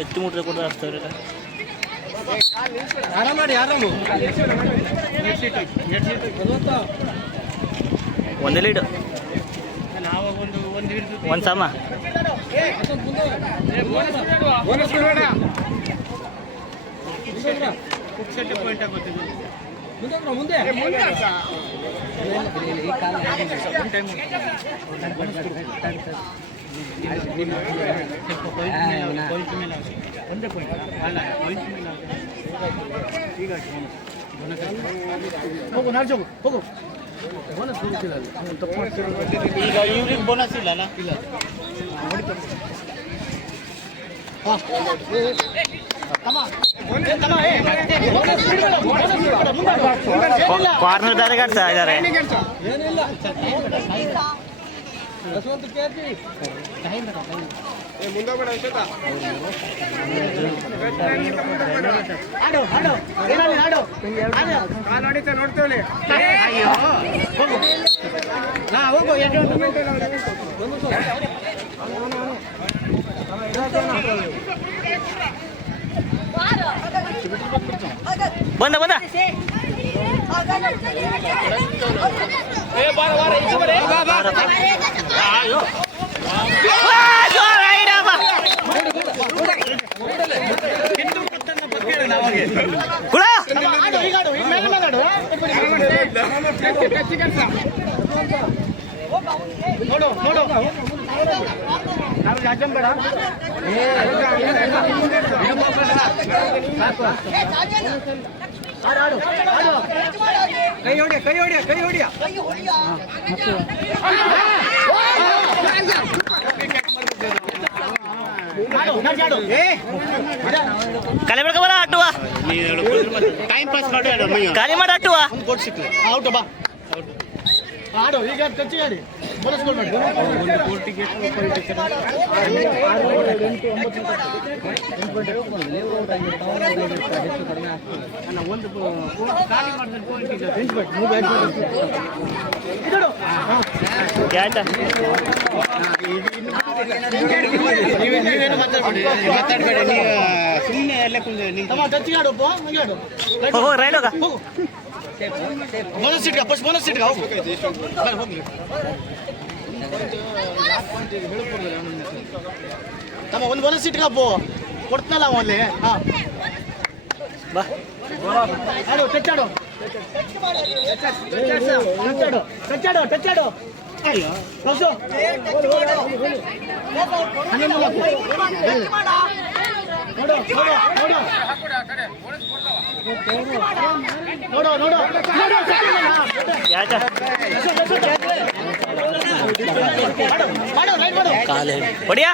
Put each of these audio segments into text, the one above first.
ಎತ್ತು ಮುಟ್ರೆ ಕೂಡ ಆಗ್ತವ್ರೆ ಆರಾಮಾಡಿ ಆರಾಮು ಒಂದೇ ಲೀಡ್ ಒಂದು ಸಮ ಮುಂದೆ ಒಂದೇ ಪಾಯಿಂಟ್ ಅಲ್ಲ ಈಗ ಹೋಗು ನಾಳೆ ಹೋಗು ಬೋನಸ್ ಹೋಗುತ್ತಿಲ್ಲ ತಪ್ಪು ಈಗ ಇವ್ರಿಗೆ ಬೋನಸ್ ಇಲ್ಲ ಅಲ್ಲ ಇಲ್ಲ ಕಾರ್ನರ್ ದಾರಿ ಕಟ್ತಾ ಇದ್ದಾರೆ ಏನಿಲ್ಲ ನೋಡ್ತೇವೆ ಬಂದ ಬಂದ ನೋಡು ನೋಡು ಬೇಡ ಕೈ ಹೊಡಿಯ ಕೈ ಹೊಡಿಯ ಕೈ ಹೊಡಿಯ ಖಾಲಿ ಮಾಡ್ಕೊಬರ ಆಟುವ ಟೈಮ್ ಪಾಸ್ ಮಾಡಿ ಖಾಲಿ ಮಾಡಿ ಆಟುವ ಔಟ್ ಬಾ ಆಡು ಈಗ ಕಚ್ಚಿ ಆಡಿ ಬೋನಸ್ಕೊಳ್ಬೇಡಿ ಒಂದು ಕೋಟಿಗೆ ಒಂದು ಖಾಲಿ ಮಾಡಿದ್ರೆ ನೀವೇನು ಮಾತಾಡಬೇಡಿ ನೀವು ಸುಮ್ಮನೆ ಎಲ್ಲ ಕುಂದು ಟಚ್ಗೆ ಆಡು ಹೋಗು ರೈಟ್ ಹೋಗ ಬೋನಸ್ ಸೀಟ್ಗೆ ಫಸ್ಟ್ ಬೋನಸ್ ಸೀಟ್ಗೆ ಹೋಗು ಹೋಗ್ಲಿ ತಮ್ಮ ಒಂದು ಬೋನಸ್ ಸೀಟ್ಗೆ ಹಬ್ಬು ಕೊಡ್ತನಲ್ಲ ಅವ ಅಲ್ಲಿ ಹಾಂ ಬಾ ಆಡು ಟಚ್ಚಾಡು ಟಚ್ಚಾಡು ಟಚ್ಚಾಡು ಟಚ್ಚಾಡು ಅಯ್ಯೋ ಹೊಸು ನೋಡು ನೋಡು ನೋಡು ನೋಡು ಹೊಡಿಯಾ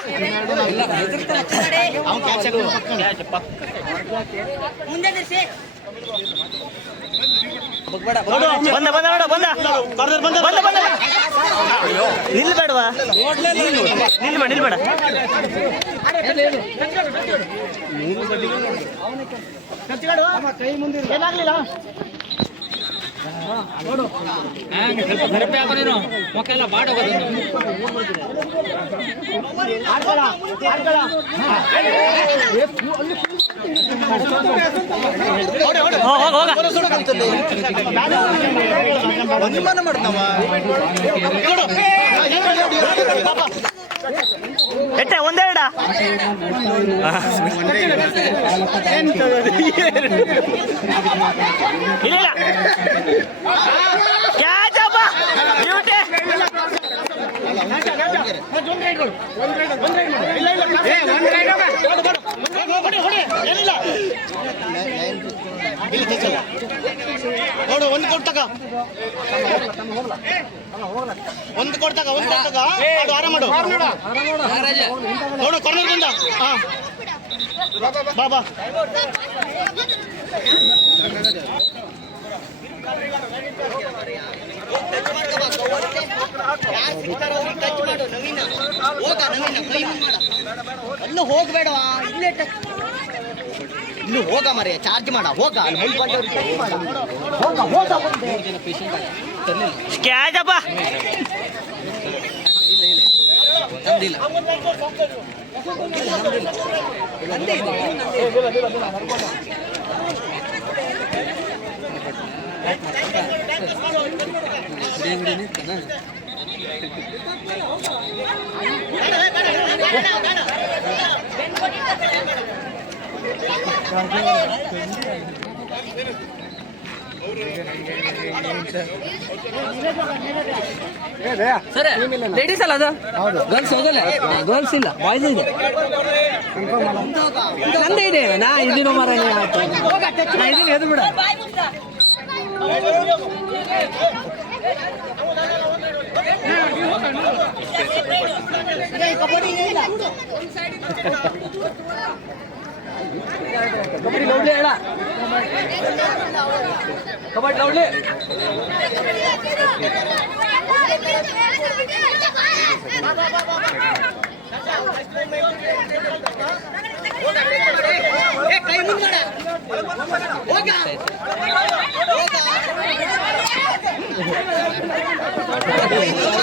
ಬಂದ ಬಂದ ನೋಡ ಬಂದ ಬಂದ ಬಂದ ನಿಲ್ಬೇಡವಾ ನಿಲ್ಬೇಡ ನಿಲ್ಬೇಡ ಕೈ ಮುಂದೆ ಏನಾಗ್ಲಿಲ್ಲ ನೋಡು ಸ್ವಲ್ಪ ಹಾಕೋ ನೀನು ಮೊಕ್ಕೆಲ್ಲ ಬಾಡೋಗೋದು ಎಟ್ಟೆ ಒಂದೆರಡ ಇಲ್ಲ ಕ್ಯಾಚಪ್ಪ ಡ್ಯೂಟಿ ನೋಡು ಒಂದು ಕೊಡ್ತಕ ಒಂದು ಕೊಡ್ತಕ ಒಂದು ಕೊಡ್ತಕ ಆರಾಮ ಮಾಡು ನೋಡು ಕಾರ್ನರ್ ಬಂದ ಬಾ ಬಾ ಅಲ್ಲೂ ಹೋಗ್ಬೇಡವಾ ಇಲ್ಲೇ ಇನ್ನು ಹೋಗ ಮರೆ ಚಾರ್ಜ್ ಮಾಡ ಹೋಗ ಅಲ್ಲಿ ಮುಂದೆ ಬಂದವ್ರಿಗೆ ಹೋಗ ಹೋಗ 3 ಜನ ಪೇಷಂಟ್ ತರಲಿಲ್ಲ ಕ್ಯಾಜಪ್ಪ ತಂದಿಲ್ಲ ನಂದೇ ಇದೆ ಸರ್ ಲೇಡೀಸ್ ಅಲ್ಲ ಅದು ಗರ್ಲ್ಸ್ ಹೋಗಲ್ಲ ಗರ್ಲ್ಸ್ ಇಲ್ಲ ಬಾಯ್ಸ್ ಇದೆ ನಂದೇ ಇದೆ ನಾ ಇದೀನೋ ಮರ ನಾ ಇದೀನಿ ಎದು ಬಿಡ ಕಬಡ್ಡಿ ನೋಡ್ಲಿ ಹೇಳ ಕಬಡ್ಡಿ ನೋಡ್ಲಿ ಕೈ ಮುಂದ್ಗಡೆ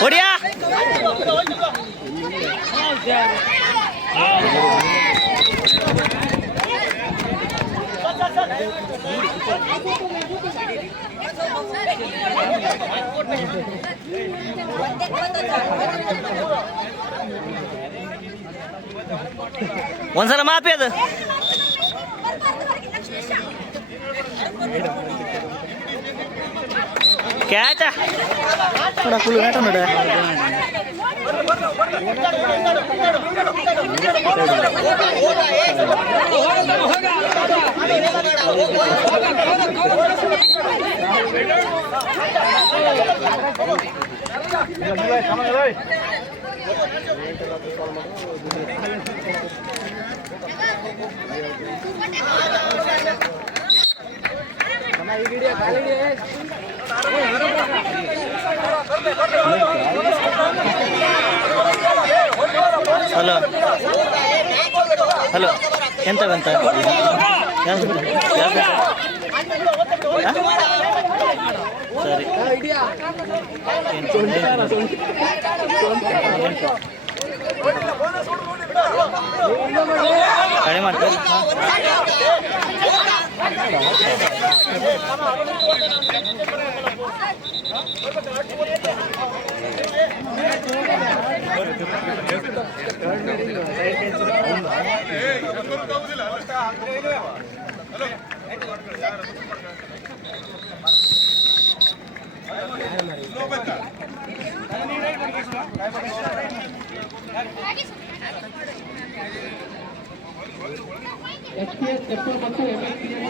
ಹೊಡಿಯಾ ಒಂದ್ಸಲ ಮಾಪಿ ಅದು ಕ್ಯಾಚ ಫುಲ್ ವೇಟ ನೋಡ ಹಲೋ ಹಲೋ ಎಂತ ಸರಿ ಕಡಿಮೆ ಮಾಡ್ತಾರೆ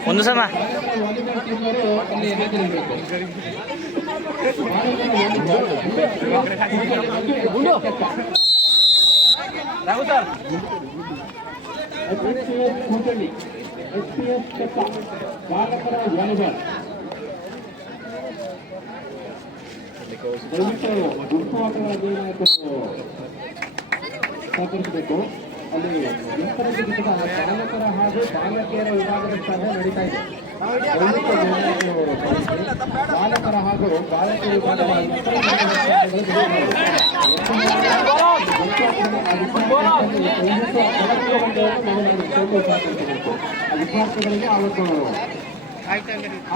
ಒಂದು ಸಮ ಸಹಕರಿಸಬೇಕು. ಅಲ್ಲಿ ಬಾಲಕರ ಹಾಗೂ ಬಾಲಕಿಯರ ವಿಭಾಗದ ಸ್ಪರ್ಧೆ ನಡೀತಾ ಇದೆ. ಬಾಲಕರ ಹಾಗೂ ಬಾಲಕಿಯರ ವಿಭಾಗದ ವಿದ್ಯಾರ್ಥಿಗಳಿಗೆ ಅವತ್ತು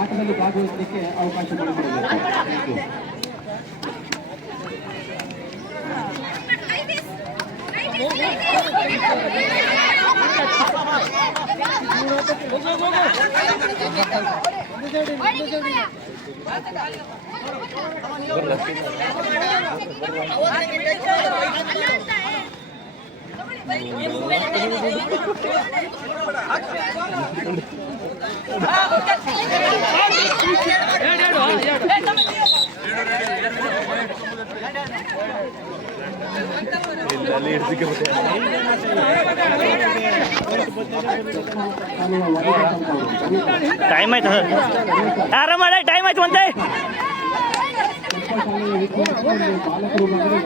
ಆಟದಲ್ಲಿ ಭಾಗವಹಿಸಲಿಕ್ಕೆ ಅವಕಾಶ ಮಾಡಿಕೊಡಬೇಕು. ಅಲ್ಲಿ ಟೈಮ್ ಆಯ್ತು ಆರಾಮ ಮಾಡ ಟೈಮ್ ಆಯ್ತು ಬಂತೆ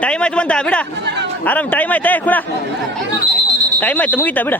ಟೈಮ್ ಆಯ್ತು ಬಂತ ಬಿಡ ಆರಾಮ್ ಟೈಮ್ ಆಯ್ತೆ ಕೂಡ ಟೈಮ್ ಆಯ್ತು ಮುಗೀತಾ ಬಿಡ